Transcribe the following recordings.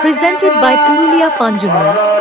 Presented by Purulia Panjani.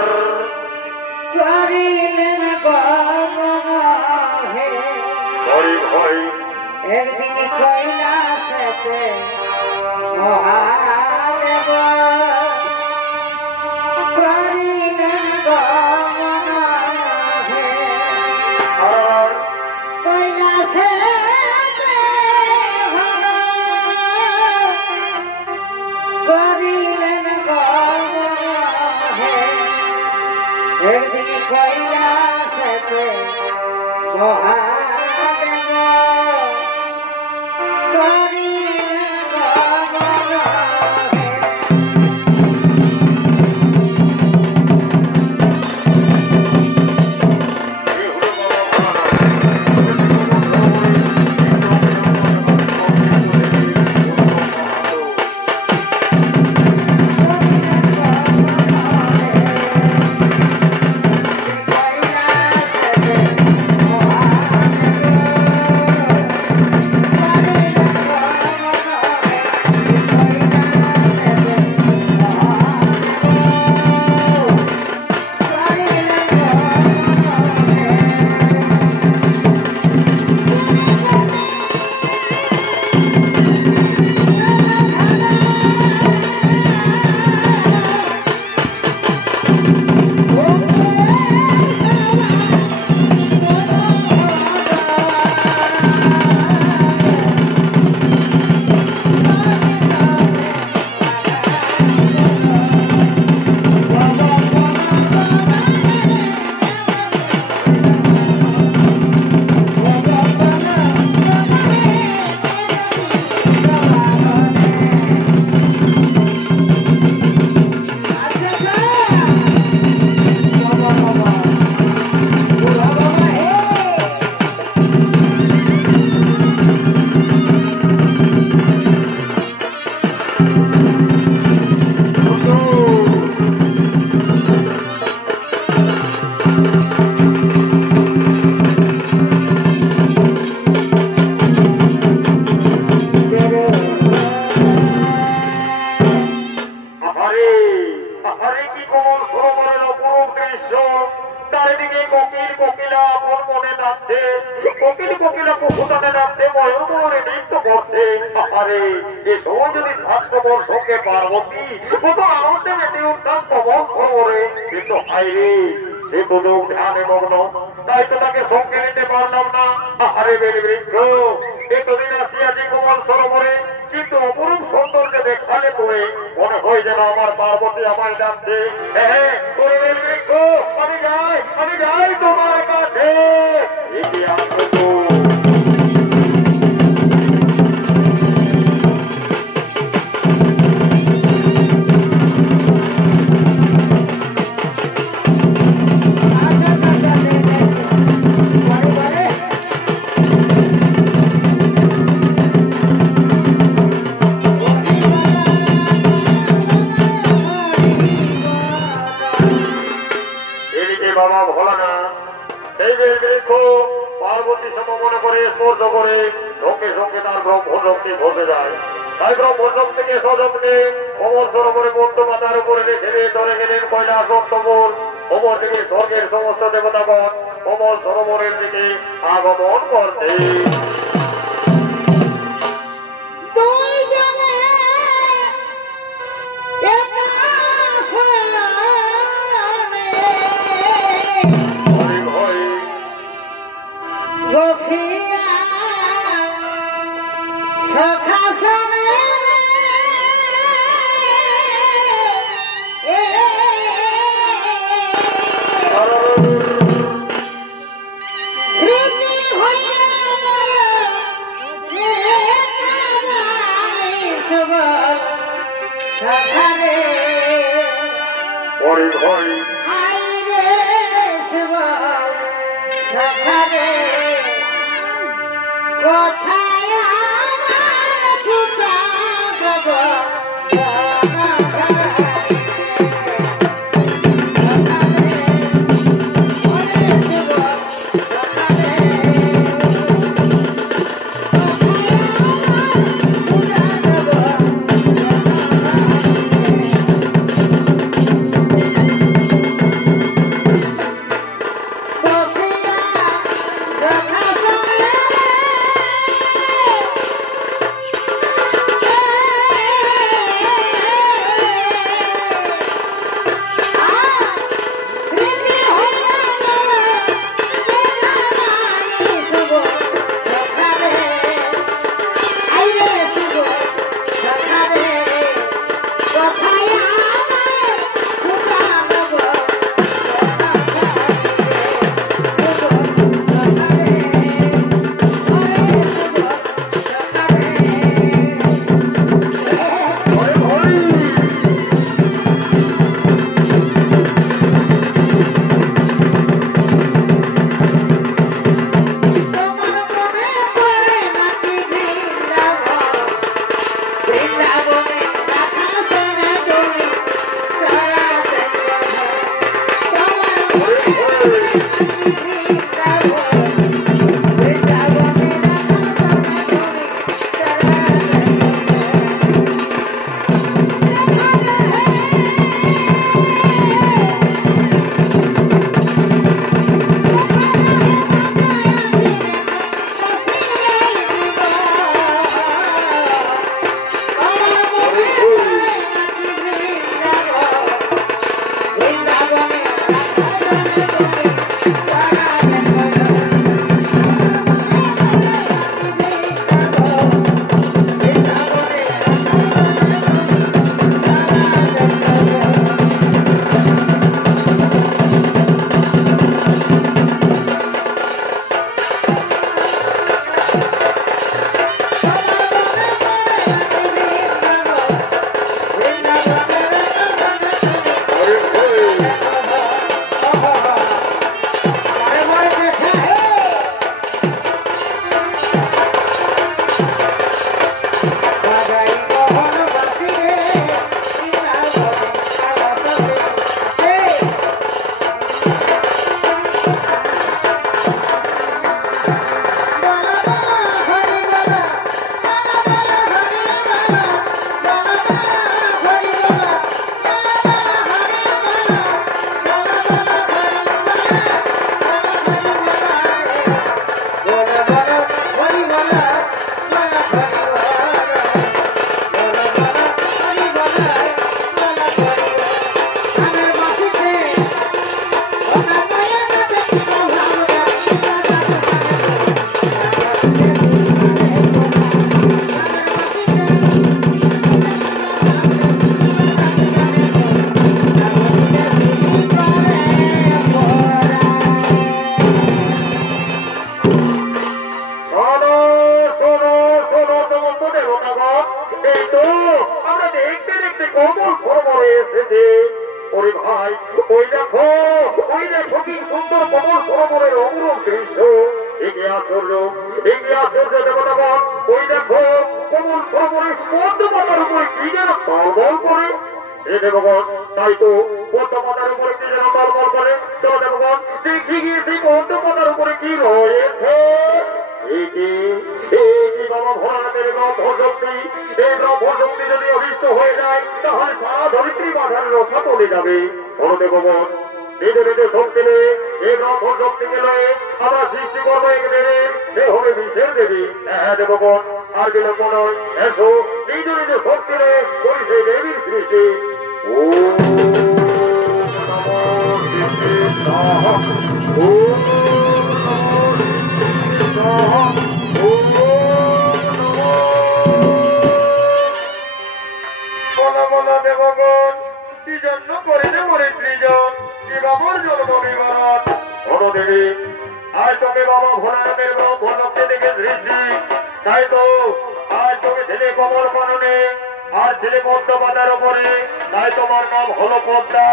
তোমার নাম হলো পদ্মা,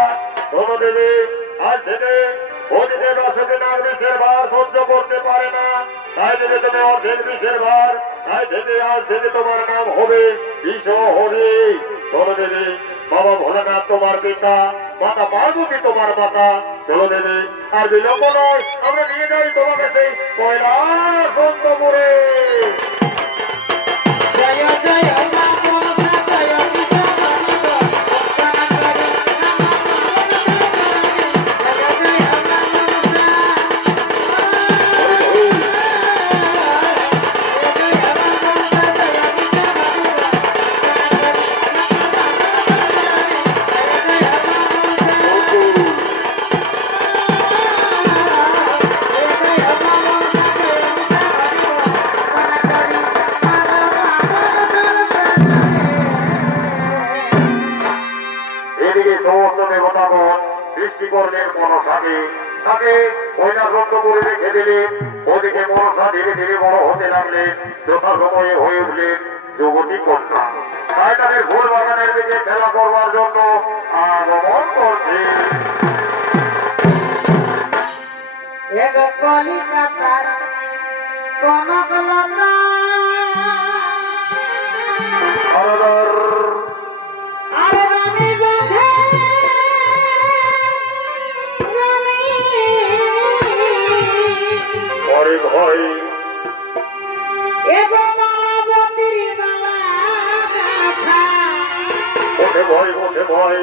দেবে আজ থেকে নাক বিষের ভার সহ্য করতে পারে না, তাই যদি তুমি অর্ধেক বিষের ভার, তাই থেকে আজ থেকে তোমার নাম হবে বিষ হরি। চলো দেবী, বাবা ভোলানাথ তোমার পিতা, মাতা পার্বতী তোমার মাতা। চলো দেবী, আর বিলম্ব নয়, আমরা নিয়ে যাই তোমাকে সেই কৈলাসপুরে। সৃষ্টিকর্ণের মনসাকে তাকে কৈলাসপুরে রেখে দিলেন। ওদিকে মনসা ধীরে ধীরে বড় হতে লাগলেন, যথাসময়ে হয়ে উঠলেন যুবতী কন্যা। তাই তাদের ফুল বাগানের দিকে খেলা করবার জন্য আগমন করছে। কলিকাতার কনকলতা ভয় ওঠে ভয় ওঠে ভয়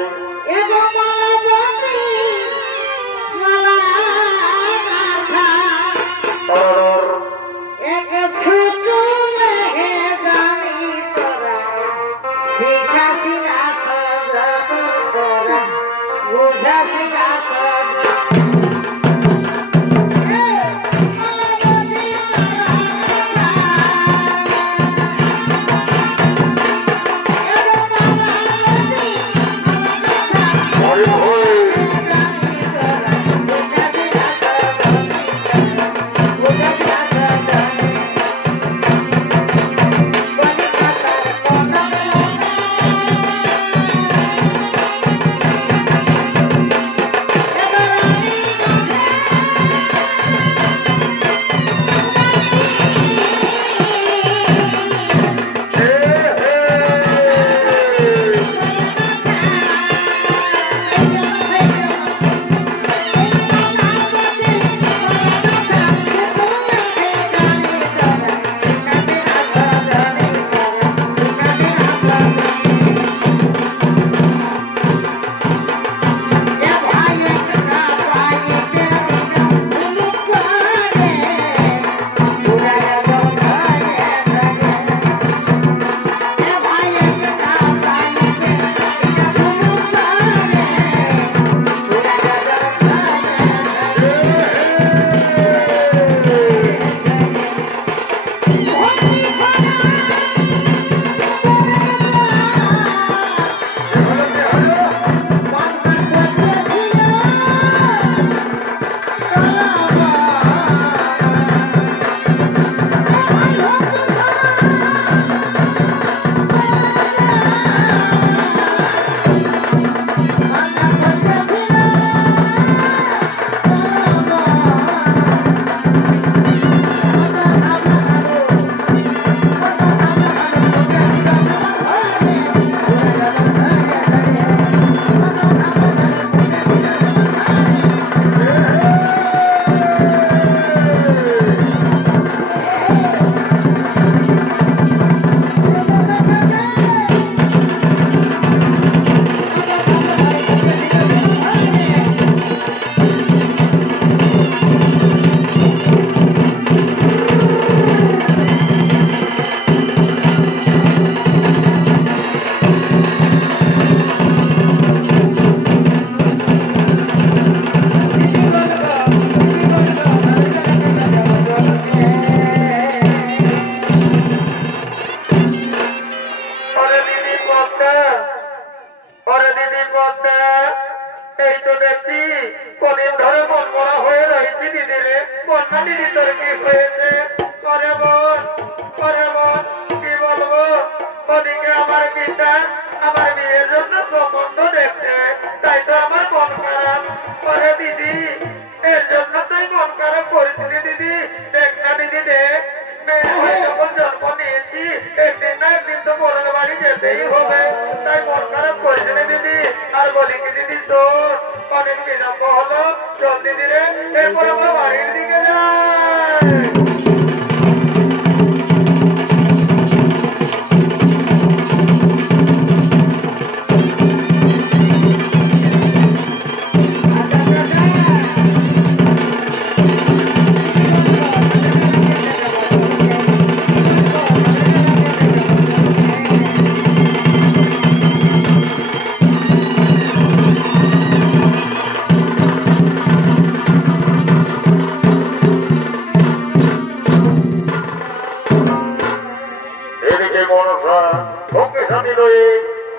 এর জন্য তো তাই মন খারাপ করেছিলি দিদি। দেখ না দিদি দেখ, মেয়ে যখন জন্ম নিয়েছি একদিন না একদিন তো বড় বাড়ি যেতেই হবে। তাই মন খারাপ করেছিলি দিদি। আর বলি কি দিদি তোর অনেক বিলম্ব হলো, চল দিদি রে এরপর আমরা বাড়ির দিকে যাই।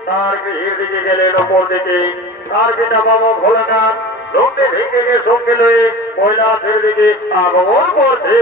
তার গৃহের দিকে গেলেন ওপর দিকে। তার পিতা বাবা ভোলানাথ লোকটি ভেঙে সঙ্গে লয়ে কৈলাসের দিকে আগমন করছে।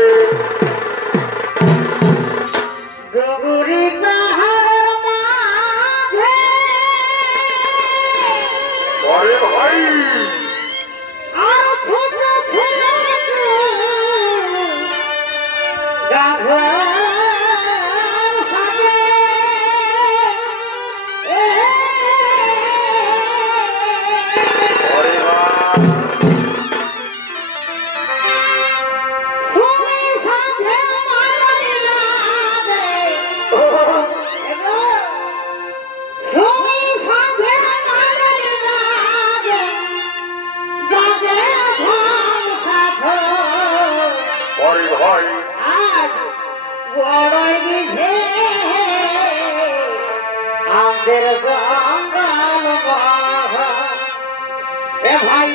ভাই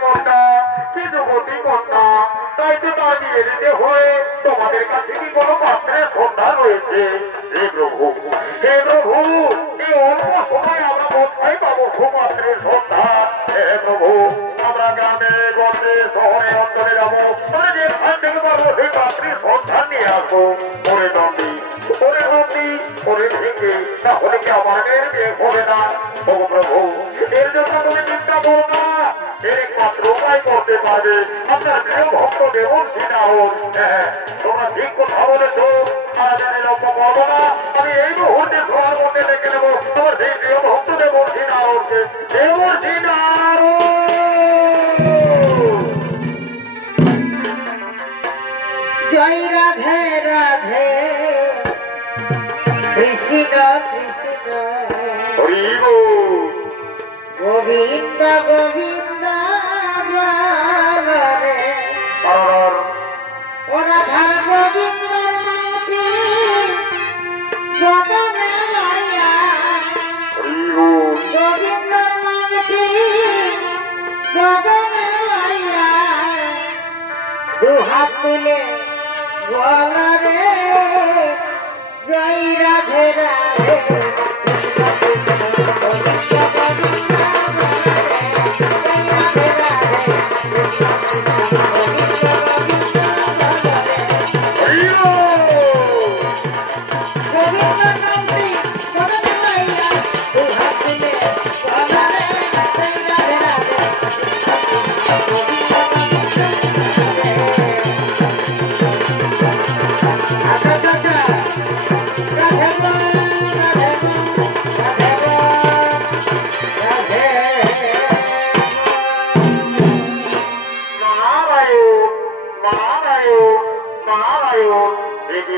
কন্যা সে যুবতী কন্যা, তাই তো তার বিয়ে দিতে হয়ে তোমাদের কাছে কি কোনো পাত্রের সন্ধান রয়েছে? হে প্রভু, হে প্রভু, এই অল্প সময় আমরা কোথায় পাবো সুপাত্রের সন্ধান? হে প্রভু, আমরা গ্রামে গঞ্জে শহরে অঞ্চলে যাবো, আমরা যেখান থেকে পারবো সেই পাত্রের সন্ধান নিয়ে আসবো। ওরে নন্দী, ওরে নন্দী, ওরে ভেঙে, তাহলে কি আমার মেয়ের বিয়ে হবে না? ও প্রভু, এর জন্য তুমি চিন্তা করো না, এর একমাত্র উপায় করতে পারবে আপনার প্রিয় ভক্ত দেবর্ষী নারদ। হ্যাঁ, তোমরা ঠিক কথা বলেছ, সারা দিনে লক্ষ্য করবো না, আমি এই মুহূর্তে সবার মধ্যে দেখে নেবো তোমার সেই প্রিয় ভক্ত দেবর্ষী নারদকে। দেবর্ষী নারদ, জয় রাধে রাধে কৃষ্ণ কৃষ্ণ হরি বল। গোবিন্দ গোবিন্দ রে ও রাধার গোবিন্দর মাটি গোবিন্দ মাটি দু হাত তুলে বল রে জয় রাধে রাধে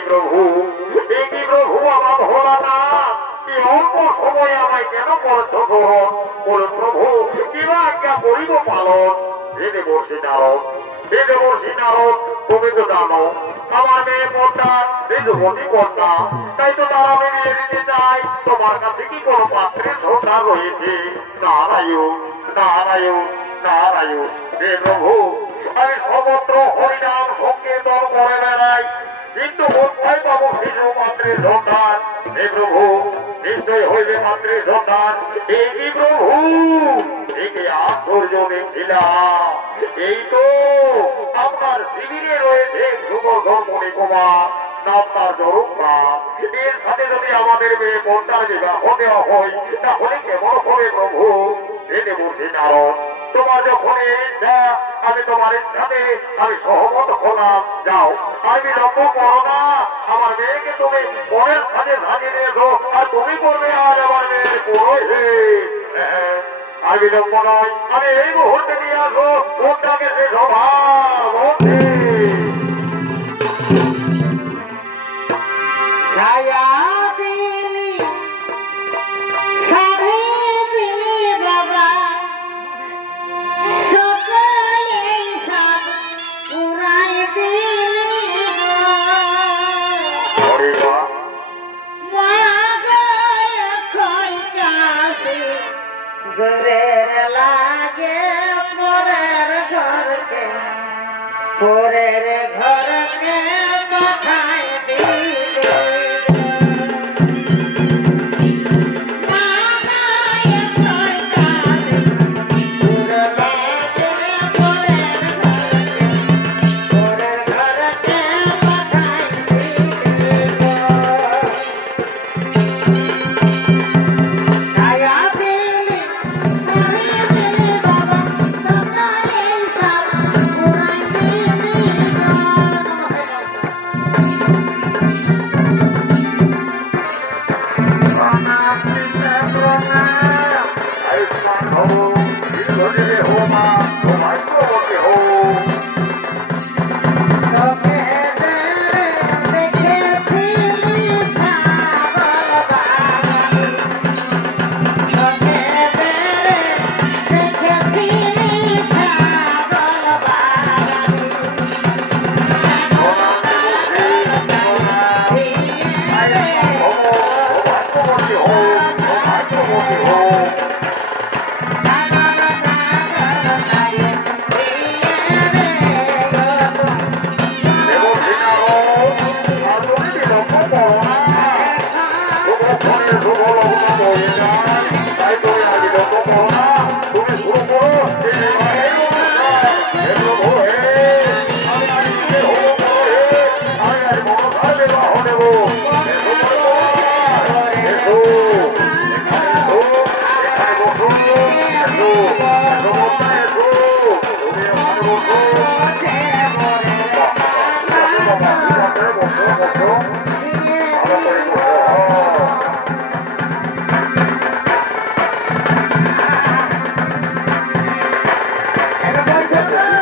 প্রভু, দেখি প্রভু, আমার হলো না, এই অল্প সময় আমায় কেন করছো গ্রহণ? বলুন প্রভু, কিবা আজ্ঞা করিব পালন। হে দেবর্ষী নারদ, হে দেবর্ষী নারদ, তুমি তো জানো আমার মেয়ে কন্যা সে যুবতী কন্যা, তাই তো তার আমি বিয়ে দিতে চাই। তোমার কাছে কি কোনো পাত্রের সন্ধান রয়েছে? নারায়ণ নারায়ণ নারায়ণ। হে প্রভু, আমি সমগ্র হরিনাম সংকীর্তন করে বেড়াই, কিন্তু কোথায় পাবো শিশু পাত্রের সন্ধান? হে প্রভু, নিশ্চয় হইবে পাত্রের সন্ধান। এই কি প্রভু, একে আশ্চর্য দেখছিলাম, এই তো আপনার শিবিরে রয়েছে সুদর্শন মণিকুমার নাম তার জরুকা। এর সাথে যদি আমাদের মেয়ে কন্যার বিবাহ দেওয়া হয় তাহলে কেমন হবে প্রভু? সে দেবর্ষী নারদ, তোমার যখন ইচ্ছা, আমি তোমার ইচ্ছাতে আমি সহমত হলাম। যাও, আর বিলম্ব করো না, আমার মেয়েকে তুমি পরের স্থানে সাজিয়ে দিয়েছো, আর তুমি করবে আজ আমার মেয়ের পুরোহিত। আর বিলম্ব নয়, আমি এই মুহূর্তে নিয়ে আসবো কোনটাকে সে সভার মধ্যে। ছায়া দিলি সাধে দিলি বাবা সকলে সব উড়াই দিলি দূরের লাগে পরের ঘরকে পরের ঘরকে পাঠাই দিলি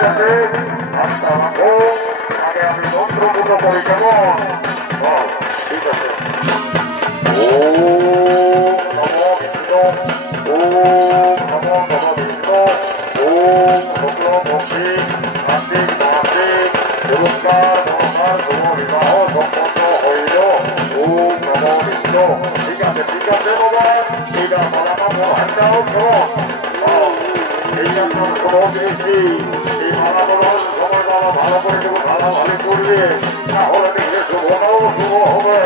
আছে আচ্ছা রাখো আগে আমি মন্ত্রপুত করি কেমন ঠিক আছে ও নমো বিষ্ণু ও নমো বিষ্ণু ও শুক্ল ভক্তি কার্তিক মাসিক দেবতার মহার বিবাহ সম্পন্ন হইল ও নমো বিষ্ণু ঠিক আছে বাবা এইটা মালাটা হাতটাও কেমন এই আপনার খবর দিয়েছি এই মালা বলার সময় বাবা ভালো করে দেবো ভালো করবে তাহলে দেখলে শুভটাও শুভ হবে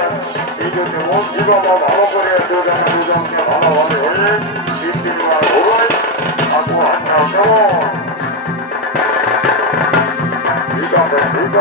এই জন্য বলছি বাবা ভালো করে দুজনকে ভালোভাবে হয়ে 3 বার ঘুরোয় আপনার হাতটাও কেমন ঠিক আছে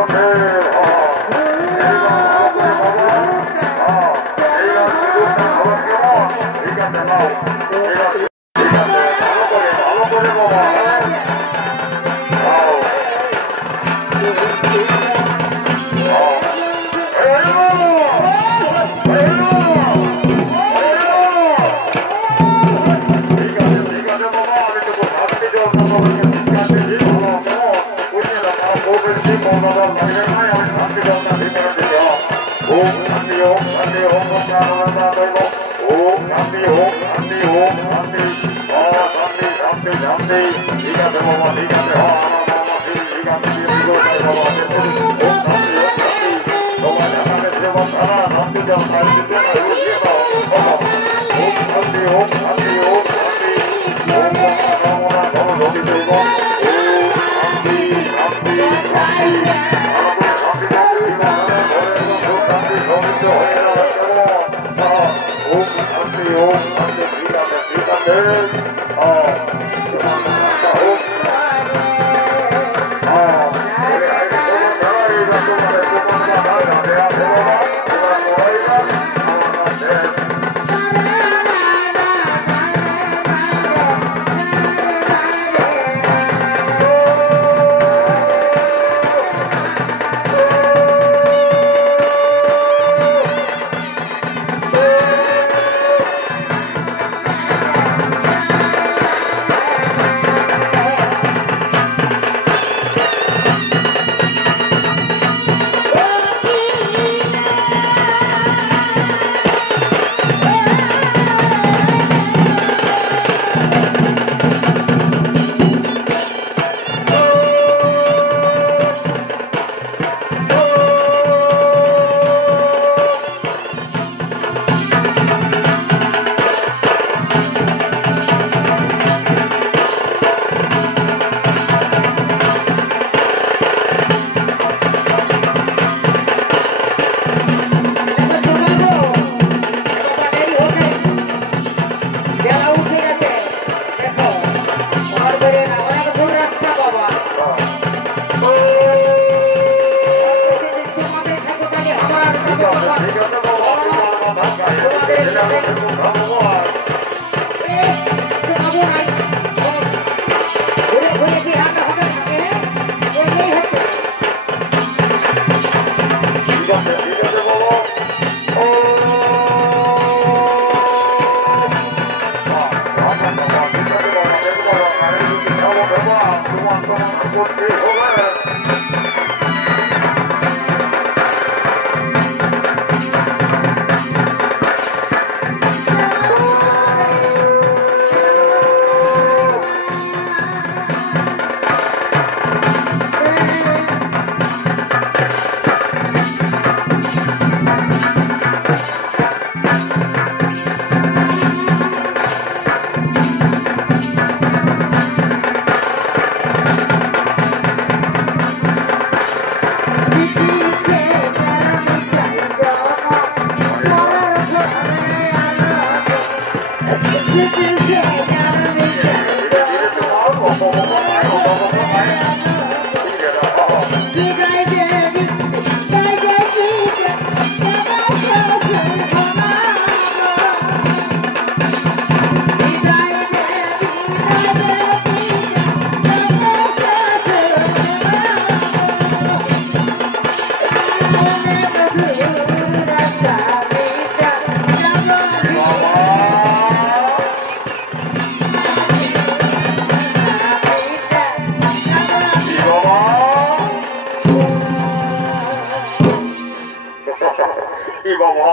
কি বাবা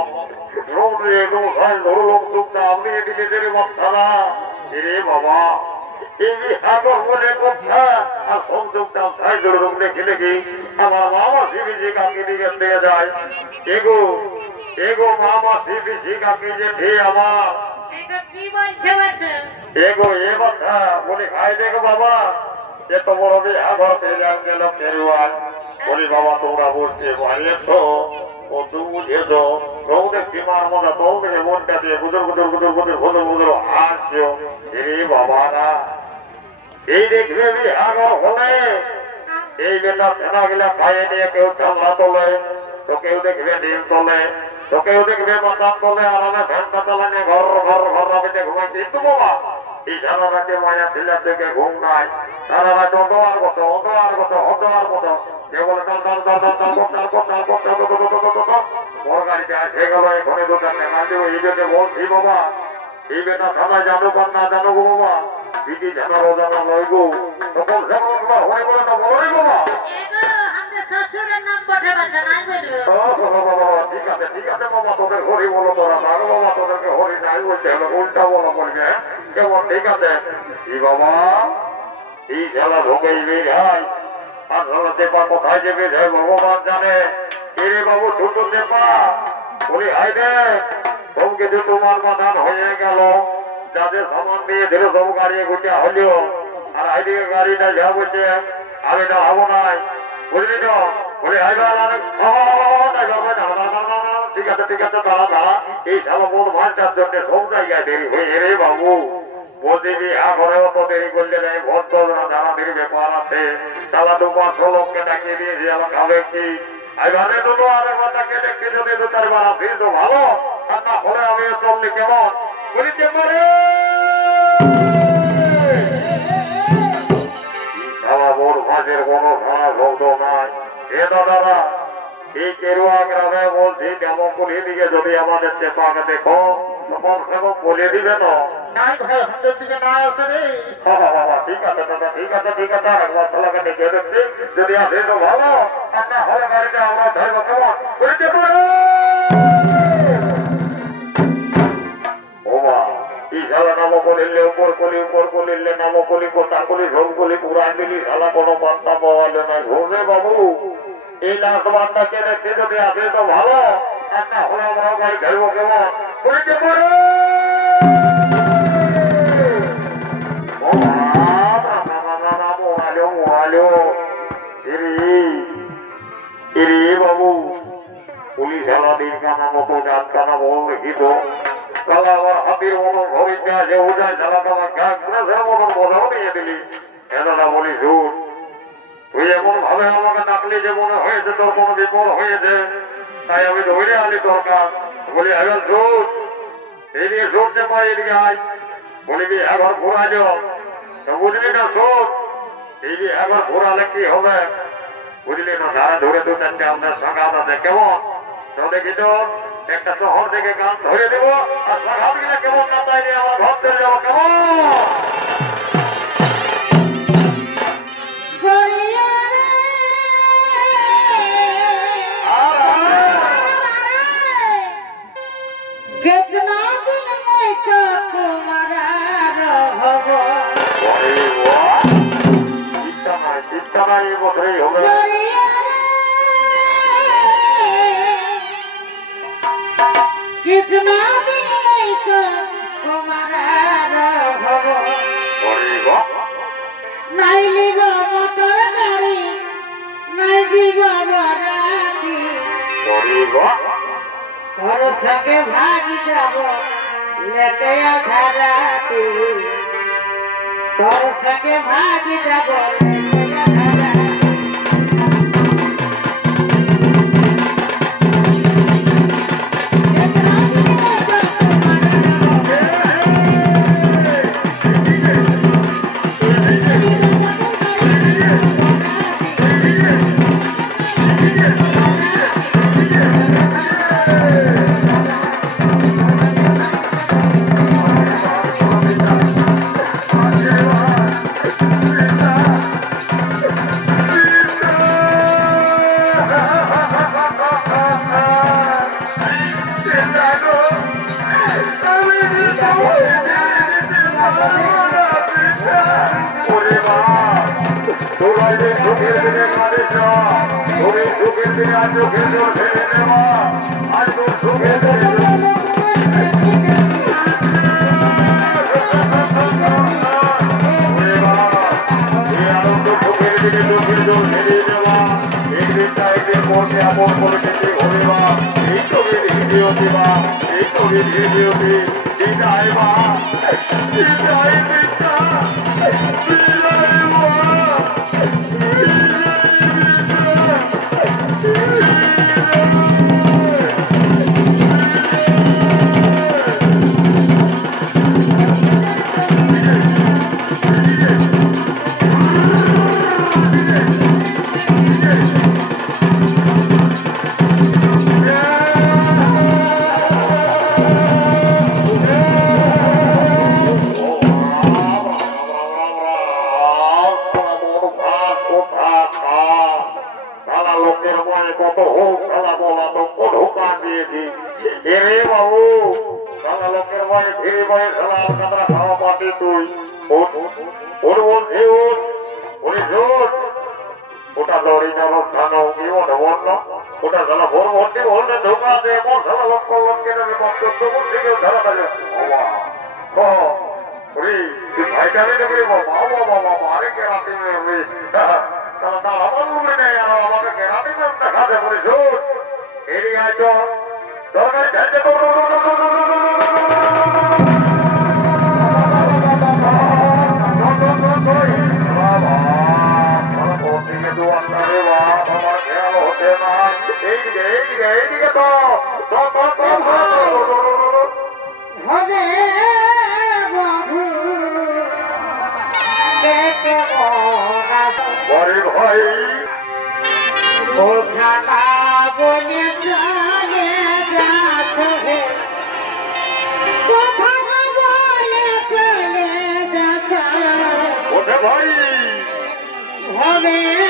রোদে দোষায় ধরলাম চোখটা আপনি এদিকে যেতে পারছা না রে বাবা এই হাগর বলে কথা আর সংযোগটা সাই ধরলাম দেখে দেখি আমার মামা শিবিজি কাকে দিকে দিয়ে যায় এগো এগো মামা শিবিজি কাকে যে ঠে আমার এগো এ কথা বলি খাই দেখো বাবা এত বড় বিহা ঘর পেয়ে গেল কেরুয়াল বলি বাবা তোমরা বলছে বাড়িয়েছ ও তু বুঝেছ রৌদের সীমার মতো তোমরা মনটা দিয়ে গুদর গুদর গুদর গুদর গুদর গুদর হাসছো রে বাবা না এই দেখবে বিহা ঘর হলে এই বেটা সেনা গিলা খাইয়ে নিয়ে কেউ চামড়া তোলে তো কেউ দেখবে ডিম তোলে তো কেউ দেখবে মাথা তোলে আরামে ফ্যানটা চালানে ঘর ঘর ঘর রাতে ঘুমাই কিন্তু বাবা এই সারা রাতে মায়া ছেলের থেকে ঘুম নাই সারা রাত অন্ধকার মতো অন্ধকার মতো অন্ধকার মতো কেবল মোর গাড়িতে আসে গেল এখানে দোকান দেখা দেবো এই বেটে বলছি বাবা এই বেটা সবাই জানো কর না জানো গো বাবা দিদি জানারও জানা লয় গো তখন হয়ে বলে না বলো রে বাবা ঠিক আছে বাবা তোদের হরি বলো তোরা না বাবা তোদেরকে হরি নাই বলতে হবে উল্টা বলা বলবে কেমন ঠিক আছে কি বাবা এই খেলা ঢোকেই বেড়াই আর খেলা চেপা কোথায় যে বেড়াই ভগবান জানে এরে বাবু ছোট চেপা বলি হাই রে তোমাকে যে তোমার বাধান হয়ে গেল যাদের সামান দিয়ে দিল সব গাড়ি গুটিয়া হলিও আর আইদিকে গাড়িটা যা বলছে আমি দাঁড়াবো নাই বুঝলি তো বলে ঠিক আছে দাঁড়া দাঁড়া এই শালা বোন মাছটার জন্য সব জায়গায় দেরি হয়ে রে বাবু বলছি ঘরেও তো দেরি করলে নেই ভোট করবে না দাঁড়াদির ব্যাপার আছে শালা 2-500 লোককে ডাকিয়ে দিয়েছি আমার খাবে কি এবারে তো আরেকবার ডাকিয়ে দেখছি যদি 2-4 বার আসিস তো ভালো আর না হলে আমি চললি কেমন বলিতে পারে বোর মাঝের কোনো সারা শব্দ নাই এ দাদারা এই কেরুয়া গ্রামে বলছি জামকুলির দিকে যদি আমাদের চেপাকে দেখো তখন সেরকম বলে দিবে না নাই ভাই আমাদের দিকে না আসে রে বাবা ঠিক আছে দাদা ঠিক আছে আর একবার ছেলেকে ডেকে দেখছি যদি আসে তো ভালো আর না হলে গাড়িটা আমরা ধরবো কেমন বলতে পারো নামকলিলে উপর কলিলে নামকলি কোটাকলি ঝোলকলি পুরান দিলি শালা কোনো বার্তা পাওয়ালে না ঘুরবে বাবু এই লাস্ট বার্তাকে দেখতে যদি আসে তো ভালো আর না হলে আমরা গাড়ি ধরবো কেমন বলতে পারো বাবু পুলিশ হেলা দিন কানা মতো জাত কানা বল রেখিত তাহলে আমার হাতির মতন ভবিষ্য আছে উঠায় চালাতে আমার গাছ মতন বোঝাও নিয়ে দিলি এতটা বলি ঝুট তুই এমন ভাবে আমাকে ডাকলি যে মনে হয়েছে তোর কোনো বিপদ হয়েছে তাই আমি ধরে আনি দরকার বলি এখন ঝুট এদিকে ঝুটতে পারি এদিকে আয় বলি কি এখন ঘোরা যাও তো বুঝলি না ঝুট এই যে এখন ঘোরালে কি হবে বুঝলি না ধারা ধরে 2-4টে আপনার সাগাত আছে কেমন তো দেখি তো একটা শহর থেকে গান ধরে দেবো আর সাগাত গেলে কেমন না তাই নিয়ে আমার ঘর চলে যাবো কেমন চিন্তা নাই বছরই হবে कितना दिन को तुम्हारा रहो नहीं लिगो मोटर गाड़ी नहीं दिगो बराती तोर संगे भागी जाबो लेके आधाराती तोर संगे भागी जाबो लेके आधाराती তোমরা যে সুখের দিনে কাঁদিস না, তুমি সুখের দিনে আজ চোখের জল ফেলে নেওয়া, আজ তোর সুখের দিনে আনন্দ সুখের দিনে চোখের জল ফেলে দেওয়া, একদিনটা একদিন মনকে আপন করে যেতে হবে বা এই ছবির ভিডিওটি বা এই ছবির ভিডিওটি বিদায় বা বিদায় পিতা বিদায় মা কত হোক খেলা বলা তো ঢোকা দিয়েছি এরে বাবু খেলা লোকের ভয়ে ফিরে ভয়ে খেলা আলকাতরা খাওয়া পাটি তুই ওর বলছি ওটা দড়ি জলক থানা কি মনে বলল ওটা খেলা ভোর ভর্তি বললে ঢোকা আছে এমন খেলা লক্ষ লোককে নেবে চোদ্দ কোন থেকে ধরা থাকে ভাইটারে দেবে বাবা বাবা আরে কেরাতে আমার রুমে নেই আর আমাকে কেরাতে দেখাতে বলে জোর এড়িয়ে আইছ দরকারি ধ্যান হতে না এইদিকে তো হবে বাবু বরে ভাই ও থাকা বলে চলে যাচ্ছে কথা বলে চলে যাচ্ছে ওঠে ভাই হবে